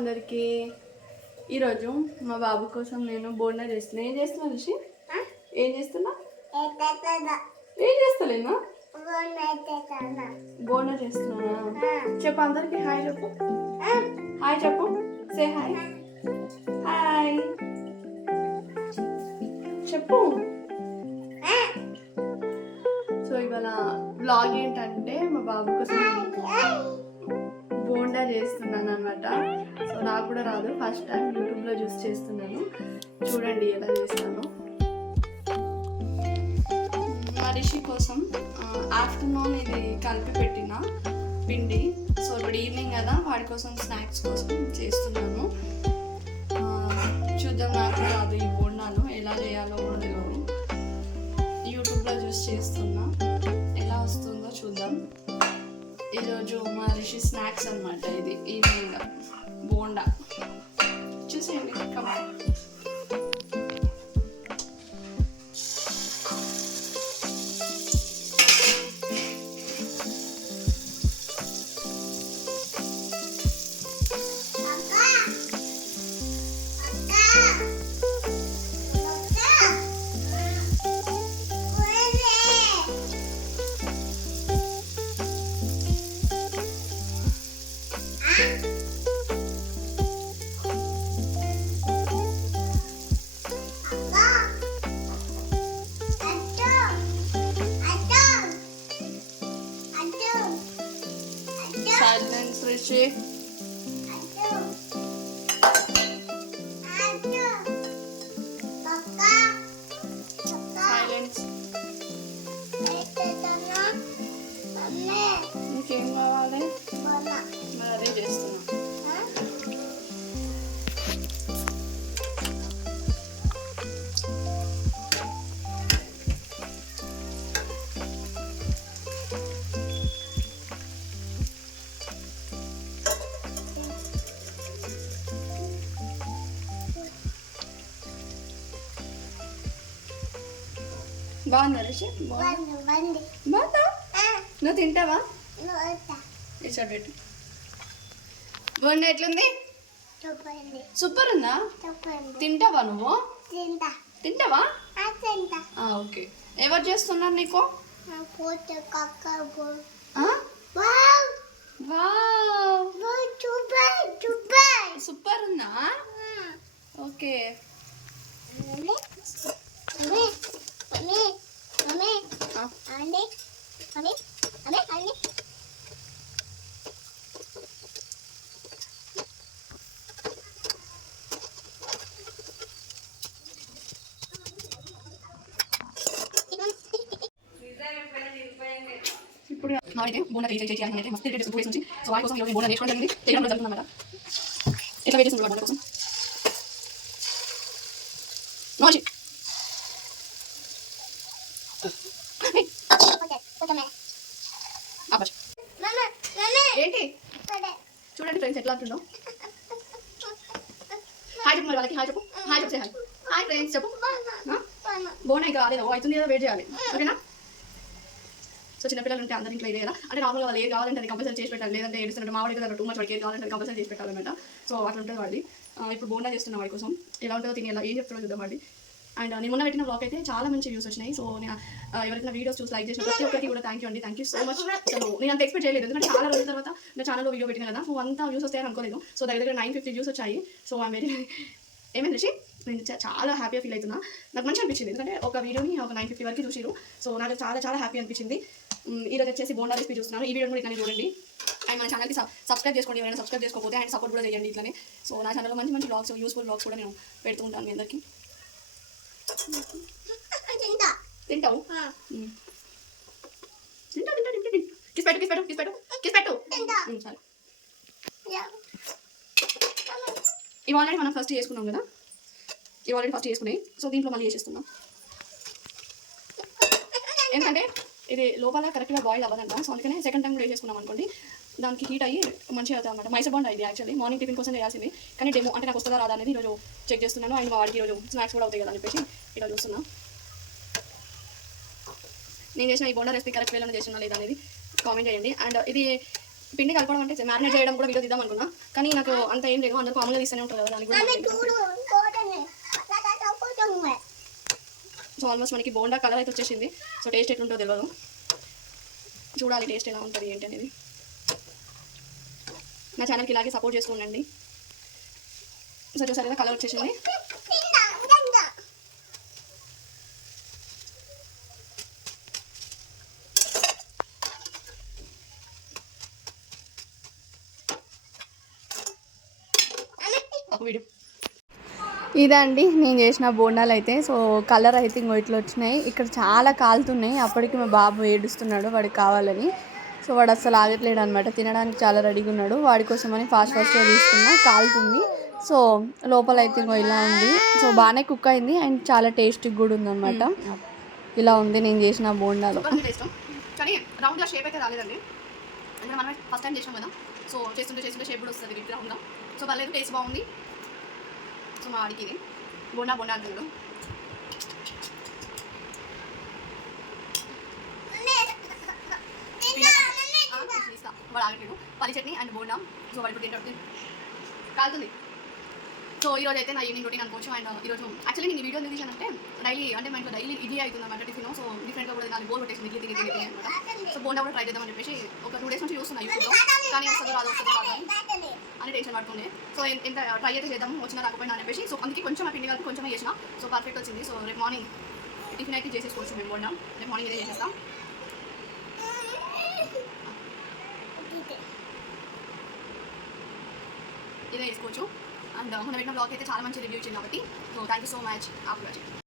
అందరికీ. ఈరోజు మా బాబు కోసం నేను బోండా చేస్తున్నా. ఏం చేస్తున్నా ఋషి? ఏం చేస్తున్నా? ఏం చేస్తలేనా? బోండా చేస్తున్నా. చెప్పు అందరికి హాయ్ చెప్పు. హాయ్ చెప్పు. Say hi. హాయ్ చెప్పు. సో ఇవాళ బ్లాగ్ ఏంటంటే మా బాబు కోసం బోండా చేస్తున్నాను అనమాట. సో నాకు కూడా రాదు, ఫస్ట్ టైం యూట్యూబ్లో చూసి చేస్తున్నాను. చూడండి ఎలా చేస్తాను. మా రిషి కోసం ఆఫ్టర్నూన్ ఇది కలిపి పెట్టిన పిండి. సో ఇప్పుడు ఈవినింగ్ కదా, వాడి కోసం స్నాక్స్ కోసం చేస్తున్నాను. చూద్దాం, నాకు కూడా రాదు ఈ బోండాను ఎలా చేయాలో కూడా తెలియదు. యూట్యూబ్లో చూసి చేస్తున్నా, ఎలా వస్తుందో చూద్దాం. ఈరోజు మా రిషి స్నాక్స్ అనమాట. ఇది ఈవినింగ్ బోండా చూసేయండి. Silence, Rishi. Silence. ఇంకేం కావాలి? మరి అదే చేస్తున్నా. బాగుందా రిషి? బాగుందా? నువ్వు తింటావా? ఇచ్చాడు పెట్టు. బోండా ఎట్లుంది? సూపర్ ఉందా? తింటావా నువ్వు? తింటావా? ఓకే. ఎవరు చేస్తున్నారు నీకు? సూపర్ ఉందా? ఓకే. ఇప్పుడు మాకైతే బోండా చేయాలంటే మస్తు రేట్ వేసి ఉంచి, సో వాటి కోసం ఈరోజు బోండా నేర్చుకోవడం జరిగింది, చేయడం జరుగుతుంది అన్నమాట. ఎట్లా వెయిట్ చేస్తుంది బోండా కోసం? ఏంటి చూడండి ఫ్రెండ్స్ ఎట్లా అంటుండో. హాయ్ చెప్పు మరి వాళ్ళకి. హాయ్ చెప్పు. హాయ్ చెప్పు. హాయ్. హాయ్ ఫ్రెండ్స్ చెప్పు. బోనా ఇంకా రాలేదు, అవుతుంది కదా, వెయిట్ చేయాలి. ఓకేనా? సో చిన్నపిల్లలు ఉంటే అందరి ఇంట్లో ఇదే కదా, అంటే నార్మల్గా వాళ్ళు ఏది కావాలంటే అది కంపల్సరీ చేసి పెట్టాలి. లేదంటే ఏడుస్తున్నట్టు మా వాడికి టూ మచ్ వాడికి ఏది కావాలంటే అది కంపల్సరీ చేసి పెట్టాలన్నమాట. సో అట్లా ఉంటుంది వాడి. ఇప్పుడు బోండా చేస్తున్నా వాడి కోసం. ఎలా ఉంటుందో తిని ఎలా ఏం చెప్తాడో చూద్దాం వాడి. అండ్ నేను మొన్న పెట్టిన బ్లాగ్ అయితే చాలా మంచి వ్యూస్ వచ్చినాయి. సో నేను ఎవరైనా వీడియోస్ చూసి లైక్ చేసిన ప్రతి ఒక్కరికి కూడా థ్యాంక్ యూ అండి. Thank you so much. అసలు నేను అంత ఎక్స్పెక్ట్ చేయలేదు, ఎందుకంటే చాలా రోజుల తర్వాత నా ఛానల్లో వీడియో పెట్టిన కదా, సో అంతా వ్యూస్ వస్తాయని అనుకోలేదు. సో దగ్గర 950 వ్యూస్ వచ్చాయి. సో ఐఎమ్ వెరీ ఏమైంది రిషి, నేను చాలా హ్యాపీగా ఫీల్ అవుతున్నా. నాకు మంచి అనిపించింది, ఎందుకంటే ఒక వీడియోని ఒక 950 వరకు చూసిరు. సో నాకు చాలా చాలా హ్యాపీ అనిపించింది. ఈరోజు వచ్చేసి బోండా రెసిపీ చూస్తున్నాను. ఈ వీడియో కూడా ఇట్లా చూడండి. అండ్ మన ఛానల్కి సబ్స్క్రైబ్ చేసుకోండి. ఎవరైనా సబ్స్క్రైబ్ చేసుకోకపోతే అండ్ సపోర్ట్ కూడా చేయండి ఇట్లానే. సో నా ఛానల్లో మంచి మంచి బ్లాగ్స్, యూస్ఫుల్ బ్లాగ్స్ కూడా నేను పెడుతూ ఉంటాను మీ అందరికీ. తింటావు? తింటా తింటా తింటా తింటా. కిస్ పెట్టు కిస్ పెట్టు కిస్ పెట్టు కిస్ పెట్టు. సరే, ఇవి ఆల్రెడీ మనం ఫస్ట్ చేసుకున్నాం కదా, ఇవి ఆల్రెడీ ఫస్ట్ చేసుకున్నాయి. సో దీంట్లో మళ్ళీ చేసేస్తున్నాం, ఎందుకంటే ఇది లోపల కరెక్ట్గా బాయిల్ అవ్వదంట. సో అందుకనే సెకండ్ టైం కూడా వేసేసుకున్నాం అనుకోండి, దానికి హీట్ అయ్యి మంచిగా అవుతుంది అనమాట. మైసూర్ బోండా ఇది యాక్చువల్లీ మార్నింగ్ టిఫిన్ కోసం చేయాల్సింది, కానీ డెమో అంటే నాకు వస్తుందా రాదా అనేది ఈరోజు చెక్ చేస్తున్నాను. అండ్ వాడికి ఈరోజు స్నాక్స్ కూడా అవుతాయి కదా అని చెప్పేసి ఇలా చూస్తున్నాను. నేను చేసిన ఈ బోండా రెసిపీ కరెక్ట్ వేలో చేస్తున్నా లేదా అనేది కామెంట్ చేయండి. అండ్ ఇది పిండి కలపడం అంటే మ్యారినేట్ చేయడం కూడా వీడియో తీద్దాం అనుకున్నా, కానీ నాకు అంత ఏం లేదు, అందరూ కామన్గా తీస్తూనే ఉంటారు కదా, దానికి కూడా. సో ఆల్మోస్ట్ మనకి బోండా కలర్ అయితే వచ్చేసింది. సో టేస్ట్ ఎట్లుంటుందో తెలియదు, చూడాలి టేస్ట్ ఎలా ఉంటుంది ఏంటి అనేది. నా ఛానల్కి ఇలాగే సపోర్ట్ చేసుకోండి. సో చూసారు కదా కలర్ వచ్చేసింది. వీడియో ఇదండి నేను చేసిన బోండాలు అయితే. సో కలర్ అయితే ఇంకో ఇట్లా వచ్చినాయి. ఇక్కడ చాలా కాలుతున్నాయి. అప్పటికి మా బాబు ఏడుస్తున్నాడు వాడికి కావాలని. సో వాడు అస్సలు ఆగట్లేడు అనమాట, తినడానికి చాలా రెడీగా ఉన్నాడు. వాడి కోసమని ఫాస్ట్గా తీసుకున్నా, కాలుతుంది. సో లోపల అయితే ఇంకో ఇలా ఉంది. సో బాగానే కుక్ అయింది అండ్ చాలా టేస్టీ కూడా ఉందన్నమాట. ఇలా ఉంది నేను చేసిన బోండాలు. కానీ రౌండ్గా షేప్ అయితే రాలేదండి, అంటే మనం ఫస్ట్ టైం చేసాం కదా. సో చేస్తుంటే షేప్ కూడా వస్తుంది రౌండ్గా. సో పర్లేదు, టేస్ట్ బాగుంది. సో మా వాడికి ఇది బోండా అంటున్నాడు. వాడు ఆగట్లేదు. పల్లి చట్నీ అండ్ బోండా. సో వాడు ఇప్పుడు తింటాడు, కాలుతుంది. సో ఈరోజు అయితే నా ఈవినింగ్ రొటీన్ అనుకోవచ్చు. అండ్ ఈరోజు యాక్చువల్లీ నేను ఈ వీడియో ఎందుకు తీసానంటే డైలీ అంటే మా ఇంట్లో డైలీ ఇడ్లీ అవుతుంది అన్నమాట టిఫిన్. సో డిఫరెంట్గా కూడా నాకు బోర్ పెట్టేసి ఇడ్లీ తిని అనమాట. సో బోండా కూడా ట్రై చేద్దామని చెప్పేసి ఒక 2 days నుంచి చూస్తున్నా యూట్యూబ్లో, కానీ వస్తుందో రాదు అని టెన్షన్ పడుతుంది. సో ఎంత ట్రై అయితే చేద్దాం, వచ్చినా రాకపోయినా అని చెప్పేసి. సో అందుకే కొంచెం ఆ పిండి కలిపి కొంచెమే చేసిన. సో పర్ఫెక్ట్ వచ్చింది. సో రేపు మార్నింగ్ టిఫిన్ అయితే చేసేసుకోవచ్చు మేము బోండా. రేపు మార్నింగ్ ఇదే చేసేస్తాం. ఇదే వేసుకోవచ్చు. అండ్ మన పెట్టిన బ్లాగ్ అయితే చాలా మంచి రివ్యూ ఇచ్చింది కాబట్టి. So thank you so much of watching.